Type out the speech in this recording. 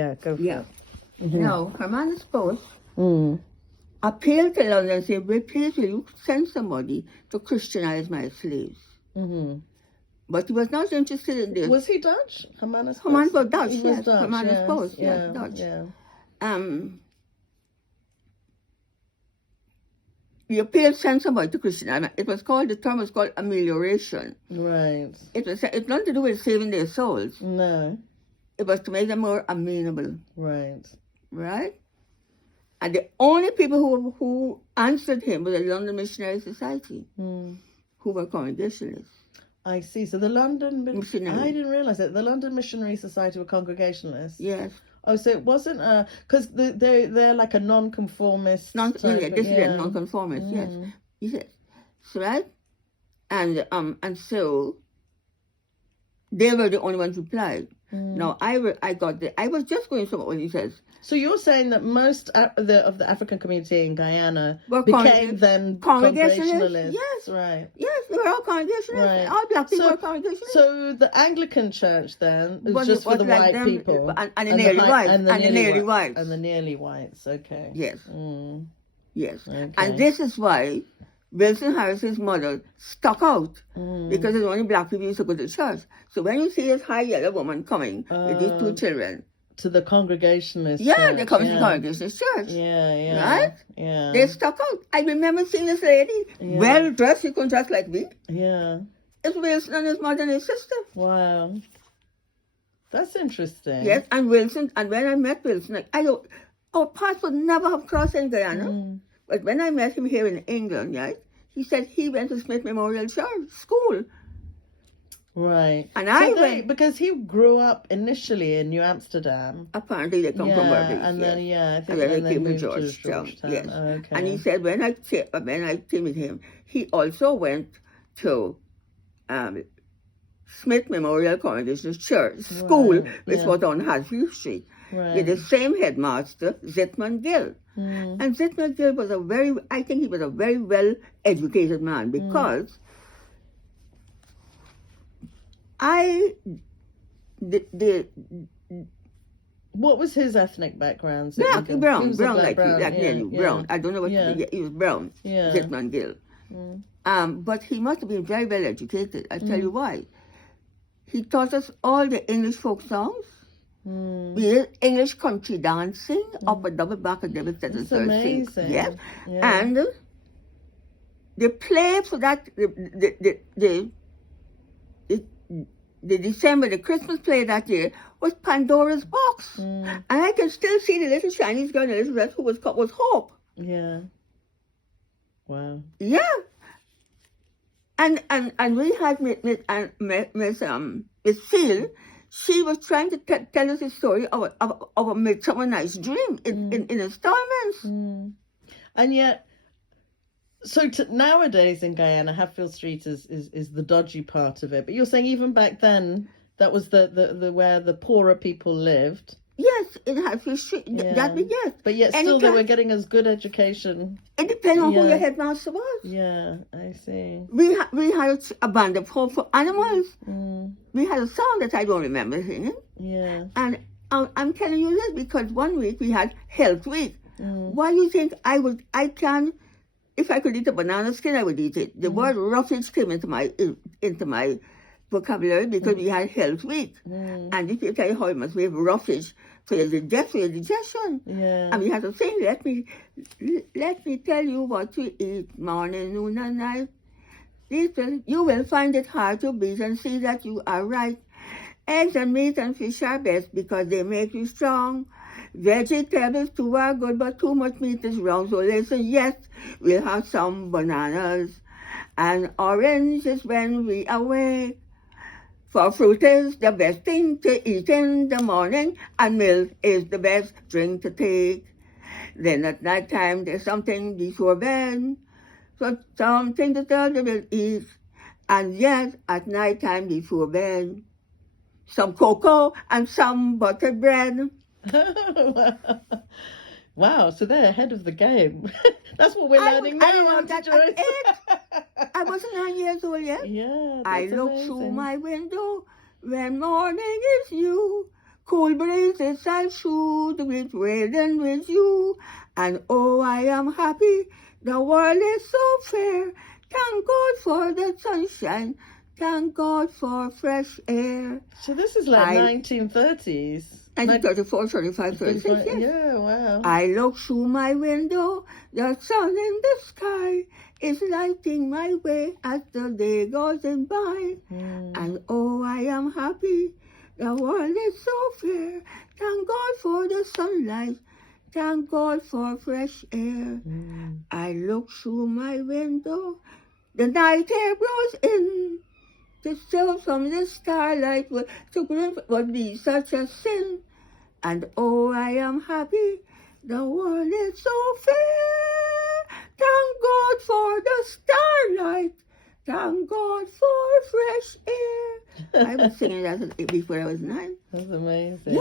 Yeah, go for Yeah. it. Now, Hermanus Post Mm. appealed to London and said, "Well, please, will you send somebody to Christianize my slaves?" Mm-hmm. But he was not interested in this. Was he Dutch? Hermanus Hermanus Post? was Dutch, He was yes. Dutch, Hermanus yes. Post, Yeah, yes, Dutch. yeah. The appeal sent somebody to Christianize. The term was called amelioration. Right. It's nothing to do with saving their souls. No. It was to make them more amenable. Right. Right? And the only people who answered him was the London Missionary Society, who were Congregationalists. I see. So the London Missionary. I didn't realize that the London Missionary Society were Congregationalists. Yes. Oh, so it wasn't because they're like a non-conformist. This is non-conformist. Yes. So right, and so they were the only ones who applied. Now I was just going from what he says. So you're saying that most of the African community in Guyana were became then Congregationalists? Yes. Right. Yes, they were all Congregationalists. Right. All black people were Congregationalists. So the Anglican Church then was just for the like white people. And the nearly whites. And the nearly whites. Okay. Yes. Yes. Okay. And this is why Wilson Harris's mother stuck out, because there's only black people used to go to church. So when you see this high yellow woman coming with these two children, to the Congregationalist church. They're coming to the Congregationalist church. Yeah. Right? Yeah. They stuck out. I remember seeing this lady, well dressed, she couldn't dress like me. Yeah. It's Wilson and his mother and his sister. Wow. That's interesting. Yes, and Wilson, and when I met Wilson, our paths would never have crossed in Guyana. But when I met him here in England, right, he said he went to Smith Memorial Church School. Right. And I went because he grew up initially in New Amsterdam. Apparently they come from Berkeley. And then I think and then they came to Georgetown. Yes. Okay. And he said when I came with him, he also went to Smith Memorial Congregational Church School, which was on Hatfield Street. Right. With the same headmaster, Zitman Gill. And Zitman Gill was I think he was a very well educated man, because what was his ethnic background? Brown, like brown. you, brown. I don't know what he was brown. Yeah. Zitman Gill. But he must have been very well educated. I'll tell you why. He taught us all the English folk songs. We did English country dancing, up a double back and double set and third amazing. Yes. And the play for that the Christmas play that year was Pandora's Box. And I can still see the little Chinese girl in the little dress who was Hope. Yeah. Wow. Yeah. And we had Miss Phil. She was trying to tell us a story of a Midsummer Night's Dream in installments. And yet, so nowadays in Guyana, Hatfield Street is the dodgy part of it. But you're saying even back then, that was the where the poorer people lived. Yes, in Hatfield Street. Yes. But yet still they were getting as good education. It depends on who your headmaster was. Yeah, I see. We had a band of Hope for Animals. We had a song that I don't remember singing. Yeah. And I'm telling you this because one week we had Health Week. Why do you think if I could eat a banana skin, I would eat it. The word roughage came into my vocabulary because we had Health Week. And if you tell you how you must wave roughage for your digestion. Yeah. And we had to sing, let me tell you what to eat, morning, noon, and night. You will find it hard to beat and see that you are right. Eggs and meat and fish are best because they make you strong. Vegetables too are good, but too much meat is wrong. So listen, yes, we'll have some bananas and oranges when we awake. For fruit is the best thing to eat in the morning, and milk is the best drink to take. Then at night time, there's something before bed, so something the children will eat. And yes, at night time before bed, some cocoa and some buttered bread. Wow, so they're ahead of the game. That's what we're learning now. I wasn't 9 years old yet. Yeah, I look through my window when morning is new. Cool breezes I shoot with red and with you. And oh, I am happy, the world is so fair. Thank God for the sunshine, thank God for fresh air. So this is like 1930s. 1934, 35, 36, yes. Yeah, wow. I look through my window, the sun in the sky is lighting my way as the day goes by. And oh, I am happy, the world is so fair. Thank God for the sunlight, thank God for fresh air. I look through my window, the night air blows in. To steal from the starlight would be such a sin. And oh, I am happy, the world is so fair. Thank God for the starlight, thank God for fresh air. I was singing that before I was 9. That's amazing.